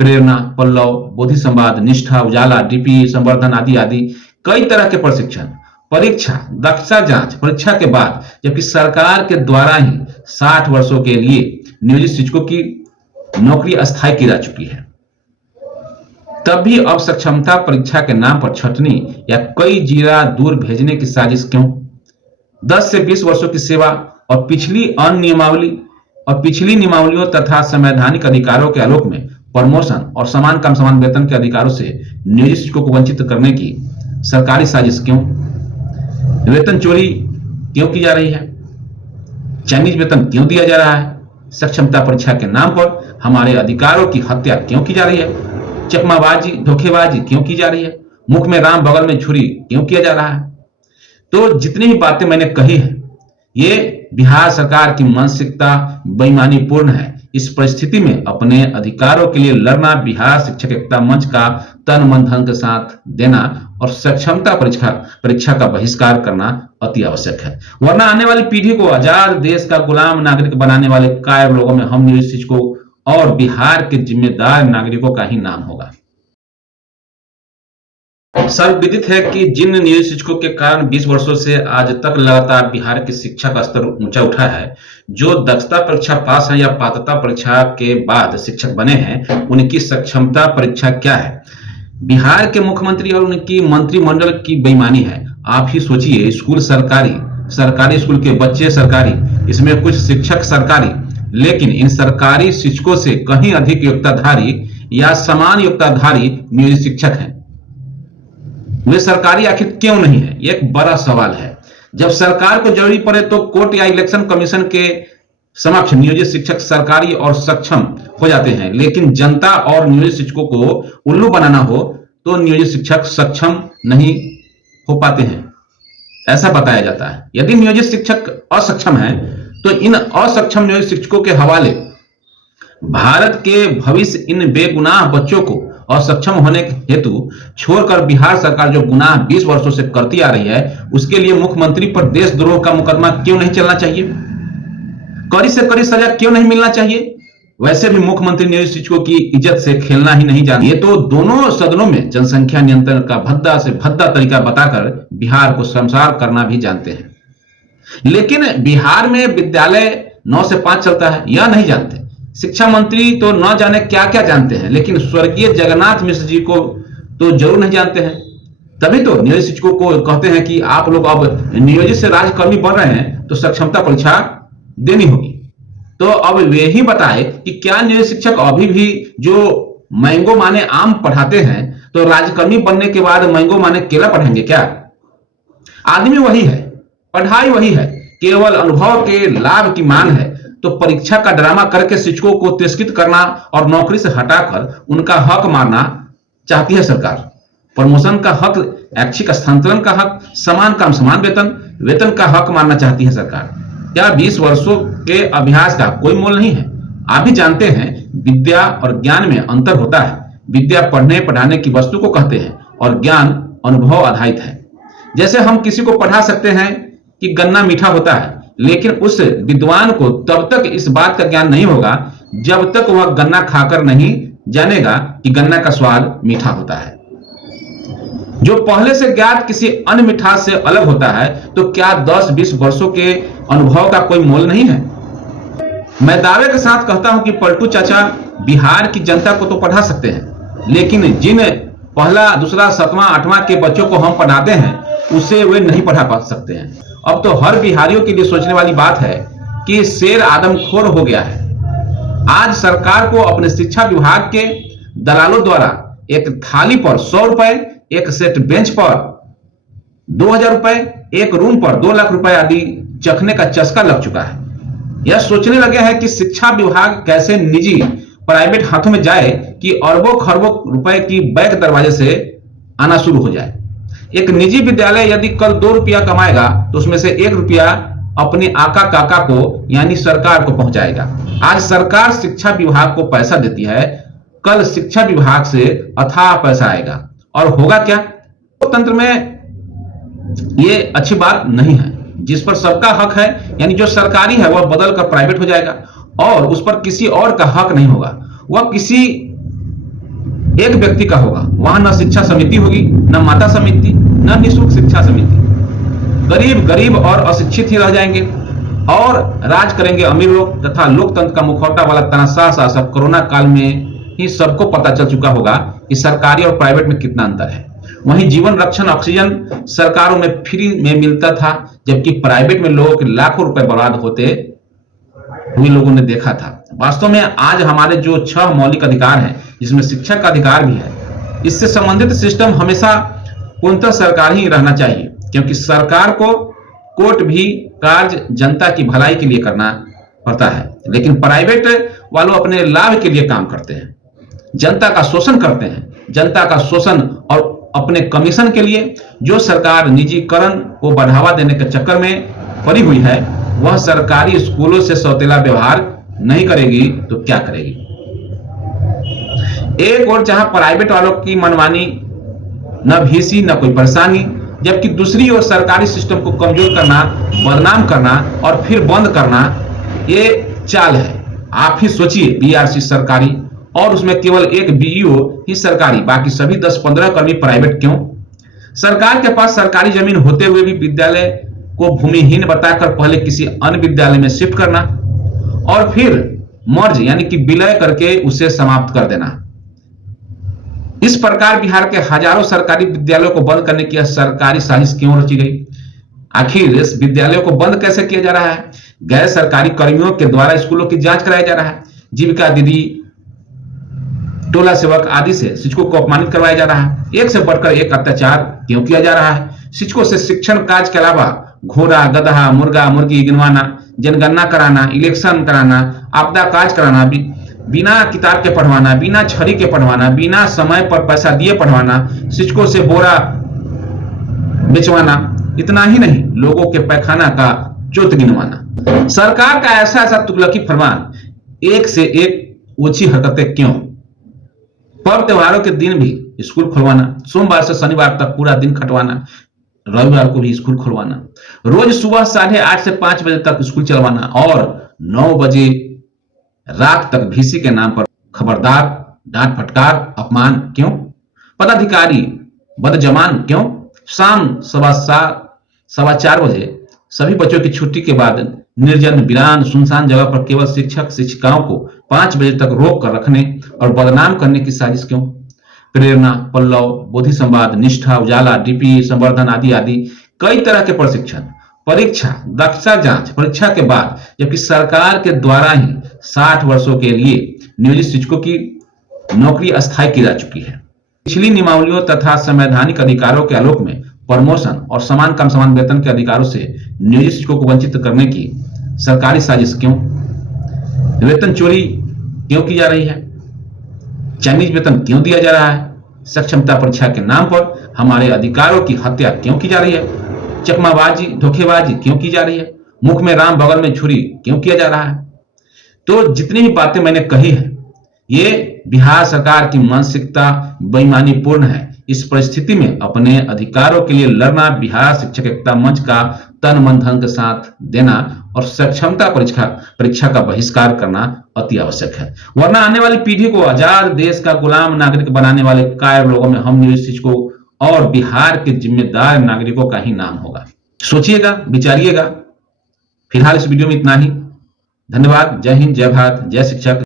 प्रेरणा, पल्लव, बोधि संवाद, निष्ठा, उजाला, डीपी, संवर्धन आदि आदि कई तरह के प्रशिक्षण, परीक्षा, दक्षता जांच, परीक्षा के बाद, जबकि सरकार के द्वारा ही 60 वर्षों के लिए नियोजित शिक्षकों की नौकरी अस्थायी की जा चुकी है। तब भी अब सक्षमता परीक्षा के नाम पर छटनी या कई जिला दूर भेजने की साजिश क्यों? 10 से 20 वर्षों की सेवा और पिछली नियमावलियों तथा संवैधानिक अधिकारों के आलोक में प्रमोशन और समान काम समान वेतन के अधिकारों से नियोजित शिक्षकों को वंचित करने की सरकारी साजिश क्यों? वेतन चोरी क्यों की जा रही है? चाइनीज वेतन क्यों दिया जा रहा है? सक्षमता परीक्षा के नाम पर हमारे अधिकारों की हत्या क्यों की जा रही है? चकमाबाजी, धोखेबाजी क्यों की जा रही है? मुख में राम बगल में छुरी क्यों किया जा रहा है? तो जितनी भी बातें मैंने कही है, ये बिहार सरकार की मानसिकता बेईमानी पूर्ण है। इस परिस्थिति में अपने अधिकारों के लिए लड़ना, बिहार शिक्षक एकता मंच का तन मन धन के साथ देना और सक्षमता परीक्षा का बहिष्कार करना अति आवश्यक है, वरना आने वाली पीढ़ी को आजाद देश का गुलाम नागरिक बनाने वाले कायर लोगों में हम नियोजित शिक्षकों और बिहार के जिम्मेदार नागरिकों का ही नाम होगा। सर्वविदित है कि जिन नियोजित शिक्षकों के कारण 20 वर्षों से आज तक लगातार बिहार की शिक्षा का स्तर ऊंचा उठा है, जो दक्षता परीक्षा पास है या पात्रता परीक्षा के बाद शिक्षक बने हैं, उनकी सक्षमता परीक्षा क्या है? बिहार के मुख्यमंत्री और उनकी मंत्रिमंडल की बेईमानी है। आप ही सोचिए, स्कूल सरकारी स्कूल के बच्चे सरकारी, इसमें कुछ शिक्षक सरकारी, लेकिन इन सरकारी शिक्षकों से कहीं अधिक योग्यताधारी या समान योग्यताधारी नियोजित शिक्षक हैं। वे सरकारी आखिर क्यों नहीं है? ये एक बड़ा सवाल है। जब सरकार को जरूरी पड़े तो कोर्ट या इलेक्शन कमीशन के समक्ष नियोजित शिक्षक सरकारी और सक्षम हो जाते हैं, लेकिन जनता और नियोजित शिक्षकों को उल्लू बनाना हो तो नियोजित शिक्षक सक्षम नहीं हो पाते हैं, ऐसा बताया जाता है। यदि नियोजित शिक्षक असक्षम है तो इन असक्षम नियोजित शिक्षकों के हवाले भारत के भविष्य इन बेगुनाह बच्चों को असक्षम होने हेतु छोड़कर बिहार सरकार जो गुनाह 20 वर्षों से करती आ रही है, उसके लिए मुख्यमंत्री पर देशद्रोह का मुकदमा क्यों नहीं चलना चाहिए? कड़ी से कड़ी सजा क्यों नहीं मिलना चाहिए? वैसे भी मुख्यमंत्री नियोजित शिक्षकों की इज्जत से खेलना ही नहीं जानते। ये तो दोनों सदनों में जनसंख्या नियंत्रण का भद्दा से भद्दा तरीका बताकर बिहार को शर्मसार करना भी जानते हैं। लेकिन बिहार में विद्यालय 9 से 5 चलता है, यह नहीं जानते। शिक्षा मंत्री तो न जाने क्या क्या जानते हैं, लेकिन स्वर्गीय जगन्नाथ मिश्र जी को तो जरूर नहीं जानते हैं। तभी तो नियोजित शिक्षकों को कहते हैं कि आप लोग अब नियोजित से राज्यकर्मी बन रहे हैं तो सक्षमता परीक्षा देनी होगी। तो अब वे ही बताए कि क्या नियोजित शिक्षक अभी भी जो मैंगो माने आम पढ़ाते हैं तो राज्यकर्मी बनने के बाद मैंगो माने केला पढ़ाएंगे क्या? आदमी वही है, पढ़ाई वही है, केवल अनुभव के लाभ की मांग है। तो परीक्षा का ड्रामा करके शिक्षकों को तिरस्कृत करना और नौकरी से हटाकर उनका हक मारना चाहती है सरकार। प्रमोशन का हक, ऐच्छिक स्थानांतरण का हक, समान काम समान वेतन का हक मारना चाहती है सरकार। क्या 20 वर्षों के अभ्यास का कोई मोल नहीं है? आप भी जानते हैं विद्या और ज्ञान में अंतर होता है। विद्या पढ़ने पढ़ाने की वस्तु को कहते हैं और ज्ञान अनुभव आधारित है। जैसे हम किसी को पढ़ा सकते हैं कि गन्ना मीठा होता है, लेकिन उस विद्वान को तब तक इस बात का ज्ञान नहीं होगा जब तक वह गन्ना खाकर नहीं जानेगा कि गन्ना का स्वाद मीठा होता है। जो पहले से ज्ञात किसी अन्य मिठास से अलग होता है, तो क्या 10-20 वर्षों के अनुभव का कोई मोल नहीं है? मैं दावे के साथ कहता हूं कि पलटू चाचा बिहार की जनता को तो पढ़ा सकते हैं, लेकिन जिन पहला, दूसरा, 7वां, 8वां के बच्चों को हम पढ़ाते हैं उसे वे नहीं पढ़ा पा सकते हैं। अब तो हर बिहारियों के लिए सोचने वाली बात है कि शेर आदमखोर हो गया है। आज सरकार को अपने शिक्षा विभाग के दलालों द्वारा एक थाली पर 100 रुपए, एक सेट बेंच पर 2000 रुपए, एक रूम पर 2 लाख रुपए आदि चखने का चस्का लग चुका है। यह सोचने लगे हैं कि शिक्षा विभाग कैसे निजी प्राइवेट हाथों में जाए कि अरबों खरबों रुपए की बैक दरवाजे से आना शुरू हो जाए। एक निजी विद्यालय यदि कल 2 रुपया कमाएगा तो उसमें से 1 रुपया अपने आका काका को यानी सरकार को पहुंचाएगा। आज सरकार शिक्षा विभाग को पैसा देती है, कल शिक्षा विभाग से अथाह पैसा आएगा और होगा क्या? तंत्र में ये अच्छी बात नहीं है। जिस पर सबका हक है यानी जो सरकारी है वह बदल कर प्राइवेट हो जाएगा और उस पर किसी और का हक नहीं होगा। वह किसी एक व्यक्ति का होगा। वहां न शिक्षा समिति होगी, न माता समिति, न निःशुल्क शिक्षा समिति। गरीब गरीब और अशिक्षित ही रह जाएंगे और राज करेंगे अमीर लोग, तथा लोकतंत्र का मुखौटा वाला तानाशाह शासक कोरोना काल में ही सबको पता चल चुका होगा कि सरकारी और प्राइवेट में कितना अंतर है। वहीं जीवन रक्षण ऑक्सीजन सरकारों में फ्री में मिलता था, जबकि प्राइवेट में लोगों के लाखों रुपए बर्बाद होते हुए लोगों ने देखा था। वास्तव में आज हमारे जो 6 मौलिक अधिकार हैं, जिसमें शिक्षा का अधिकार भी है, इससे संबंधित सिस्टम हमेशा पूर्णतः सरकार ही रहना चाहिए, क्योंकि सरकार को कोर्ट भी कार्य जनता की भलाई के लिए करना पड़ता है, लेकिन प्राइवेट वालों अपने लाभ के लिए काम करते हैं, जनता का शोषण करते हैं। जनता का शोषण और अपने कमीशन के लिए जो सरकार निजीकरण को बढ़ावा देने के चक्कर में पड़ी हुई है, वह सरकारी स्कूलों से सौतेला व्यवहार नहीं करेगी तो क्या करेगी। एक और जहां प्राइवेट वालों की मनमानी, न भीसी न कोई परेशानी, जबकि दूसरी ओर सरकारी सिस्टम को कमजोर करना, बदनाम करना और फिर बंद करना, ये चाल है। आप ही सोचिए, बीआरसी सरकारी और उसमें केवल एक बीईओ ही सरकारी, बाकी सभी 10-15 कर्मी प्राइवेट क्यों। सरकार के पास सरकारी जमीन होते हुए भी विद्यालय को भूमिहीन बताकर पहले किसी अन्य विद्यालय में शिफ्ट करना और फिर मर्ज यानी कि विलय करके उसे समाप्त कर देना। इस प्रकार बिहार के हजारों सरकारी विद्यालयों को बंद करने की सरकारी साजिश क्यों रची गई। आखिर इस विद्यालयों को बंद कैसे किया जा रहा है। गैर सरकारी कर्मियों के द्वारा स्कूलों की जांच कराया जा रहा है। जीविका दीदी, टोला सेवक आदि से शिक्षकों को अपमानित करवाया जा रहा है। एक से बढ़कर एक अत्याचार क्यों किया जा रहा है। शिक्षकों से शिक्षण कार्य के अलावा घोड़ा, गधा, मुर्गा, मुर्गी गिनवाना, जनगणना कराना, इलेक्शन कराना, आपदा कार्य कराना, बिना किताब के पढ़वाना, बिना छड़ी के पढ़वाना, बिना समय पर पैसा दिए पढ़वाना, शिक्षकों से बोरा बेचवाना, इतना ही नहीं, लोगों के पैखाना का जोत गिनवाना। सरकार का ऐसा ऐसा तुगलकी फरमान, एक से एक ओछी हरकतें क्यों। पर्व त्योहारों के दिन भी स्कूल खुलवाना, सोमवार से शनिवार तक पूरा दिन खटवाना, रविवार को भी स्कूल खुलवाना, रोज सुबह 8:30 से 5 बजे तक स्कूल चलवाना और 9 बजे रात तक भीसी के नाम पर खबरदार, डांट फटकार, अपमान क्यों। पदाधिकारी बदजमान क्यों। शाम 4:15 बजे सभी बच्चों की छुट्टी के बाद निर्जन वीरान सुनसान जगह पर केवल शिक्षक शिक्षिकाओं को 5 बजे तक रोक कर रखने और बदनाम करने की साजिश क्यों। प्रेरणा, पल्लव, बोधि संवाद, निष्ठा, उजाला, डीपी, संवर्धन आदि आदि कई तरह के प्रशिक्षण, परीक्षा, दक्षता जांच परीक्षा के बाद, जबकि सरकार के द्वारा ही 60 वर्षों के लिए नियोजित शिक्षकों की नौकरी अस्थायी की जा चुकी है। पिछली नियमावलियों तथा संवैधानिक अधिकारों के आलोक में प्रमोशन और समान काम समान वेतन के अधिकारों से नियोजित शिक्षकों को वंचित करने की सरकारी साजिश क्यों। वेतन चोरी क्यों की जा रही है। चाइनीज वेतन क्यों दिया जा रहा है। सक्षमता परीक्षा के नाम पर हमारे अधिकारों की हत्या क्यों की जा रही है। चकमाबाजी, धोखेबाजी क्यों की जा रही है। मुख में राम बगल में छुरी क्यों किया जा रहा है। तो जितनी भी बातें मैंने कही है, ये बिहार सरकार की मानसिकता बेईमानी पूर्ण है। इस परिस्थिति में अपने अधिकारों के लिए लड़ना, बिहार शिक्षक एकता मंच का तन मन धन के साथ देना और सक्षमता परीक्षा का बहिष्कार करना अति आवश्यक है। वरना आने वाली पीढ़ी को आजाद देश का गुलाम नागरिक बनाने वाले कायर लोगों में हम नियोजित शिक्षकों और बिहार के जिम्मेदार नागरिकों का ही नाम होगा। सोचिएगा, विचारिएगा। फिलहाल इस वीडियो में इतना ही। धन्यवाद। जय हिंद, जय भारत, जय शिक्षक।